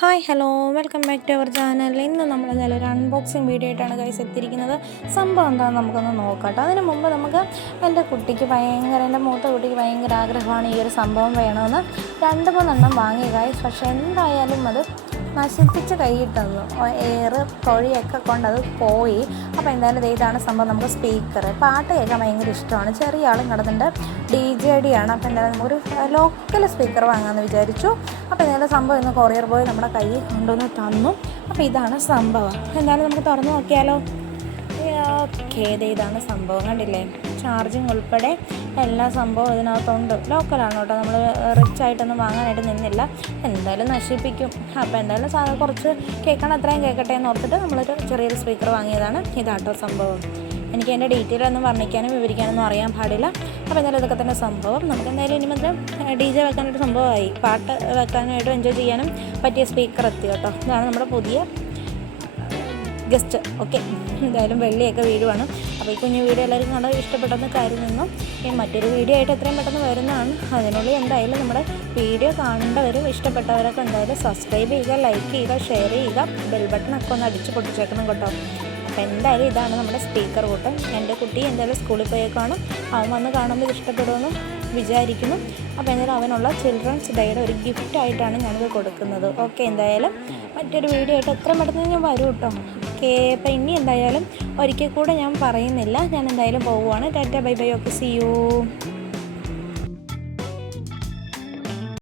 Hi hello. Welcome back to our channel. ഇന്ന് നമ്മൾ ഒരു അൺബോക്സിങ് വീഡിയോ ആയിട്ടാണ് കൈസ് എത്തിയിരിക്കുന്നത്. സംഭവം എന്താണെന്ന് നമുക്കൊന്ന് നോക്കട്ടെ അതിന് മുമ്പ് നമുക്ക് എന്റെ കുട്ടിക്ക് ഭയങ്കര എന്റെ മൂത്ത കുട്ടിക്ക് ഭയങ്കര ആഗ്രഹമാണ് ഈ ഒരു സംഭവം വേണമെന്ന്. രണ്ട് മൂന്നെണ്ണം വാങ്ങി കൈസ് പക്ഷേ എന്തായാലും അത് നശിപ്പിച്ച് കൈയിട്ടത് എയറ് തൊഴിയൊക്കെ കൊണ്ടത് പോയി. അപ്പോൾ എന്തായാലും ഇതാണ് സംഭവം നമുക്ക് സ്പീക്കർ പാട്ട് കേൾക്കാൻ ഭയങ്കര ഇഷ്ടമാണ്. ചെറിയ ആളും കിടന്നുണ്ട് ഡി ജെ ഡി ആണ് അപ്പോൾ എന്തായാലും നമുക്കൊരു ലോക്കൽ സ്പീക്കർ വാങ്ങാമെന്ന് വിചാരിച്ചു. അപ്പോൾ എന്തായാലും സംഭവം ഇന്ന് കൊറിയർ ബോയ് നമ്മുടെ കയ്യിൽ കൊണ്ടുവന്ന് തന്നു. അപ്പോൾ ഇതാണ് സംഭവം. എന്തായാലും നമുക്ക് തുറന്നു നോക്കിയാലോ? ഓക്കെ ഇതാണ് സംഭവം. കണ്ടില്ലേ? ചാർജിങ് ഉൾപ്പെടെ എല്ലാ സംഭവവും ഇതിനകത്തുണ്ട്. ലോക്കലാണ് കേട്ടോ. നമ്മൾ റിച്ച് ആയിട്ടൊന്നും വാങ്ങാനായിട്ട് നിന്നില്ല. എന്തായാലും നശിപ്പിക്കും. അപ്പോൾ എന്തായാലും കുറച്ച് കേൾക്കണം. അത്രയും കേൾക്കട്ടെ എന്ന് ഓർത്തിട്ട് നമ്മളൊരു ചെറിയൊരു സ്പീക്കർ വാങ്ങിയതാണ്. ഇതാട്ടോ സംഭവം. എനിക്ക് അതിന്റെ ഡീറ്റെയിൽ ഒന്നും വർണിക്കാനും വിവരിക്കാനൊന്നും അറിയാൻ പാടില്ല. അപ്പോൾ എന്തായാലും ഇതൊക്കെ തന്നെ സംഭവം. നമുക്ക് എന്തായാലും ഇനി മുതൽ ഡി ജെ വെക്കാനായിട്ട് സംഭവമായി. പാട്ട് വെക്കാനായിട്ട് എൻജോയ് ചെയ്യാനും പറ്റിയ സ്പീക്കർ എത്തി കേട്ടോ ഇതാണ് നമ്മുടെ പുതിയ ഗസ്റ്റ് ഓക്കെ എന്തായാലും വെള്ളിയൊക്കെ വീടുവാണ് അപ്പോൾ ഈ കുഞ്ഞു വീഡിയോ എല്ലാവർക്കും കണ്ട് ഇഷ്ടപ്പെട്ടെന്ന് കാര്യം നിന്നും ഈ മറ്റൊരു വീഡിയോ ആയിട്ട് എത്രയും പെട്ടെന്ന് വരുന്നതാണ്. അതിനുള്ളിൽ എന്തായാലും നമ്മുടെ വീഡിയോ കാണേണ്ടവരും ഇഷ്ടപ്പെട്ടവരൊക്കെ എന്തായാലും സബ്സ്ക്രൈബ് ചെയ്യുക ലൈക്ക് ചെയ്യുക ഷെയർ ചെയ്യുക. ബെൽ ബട്ടണൊക്കെ ഒന്ന് അടിച്ച് പൊട്ടിച്ചേക്കണം കേട്ടോ. അപ്പോൾ എന്തായാലും ഇതാണ് നമ്മുടെ സ്പീക്കർ കൂട്ടം. എന്റെ കുട്ടി എന്തായാലും സ്കൂളിൽ പോയേക്കാണ് അവൻ വന്ന് കാണുമ്പോൾ ഇഷ്ടപ്പെടുമെന്നും വിചാരിക്കുന്നു. അപ്പോൾ എന്തായാലും അവനുള്ള ചിൽഡ്രൻസ് ഡേയുടെ ഒരു ഗിഫ്റ്റ് ഗിഫ്റ്റായിട്ടാണ് ഞാനിത് കൊടുക്കുന്നത്. ഓക്കെ എന്തായാലും മറ്റൊരു വീഡിയോ ആയിട്ട് എത്ര പെട്ടെന്ന് ഞാൻ വരും കേട്ടോ ഓക്കെ അപ്പോൾ ഇനി എന്തായാലും ഒരിക്കൽ കൂടെ ഞാൻ പറയുന്നില്ല. ഞാൻ എന്തായാലും പോവുകയാണ് tata bye bye. Okay see you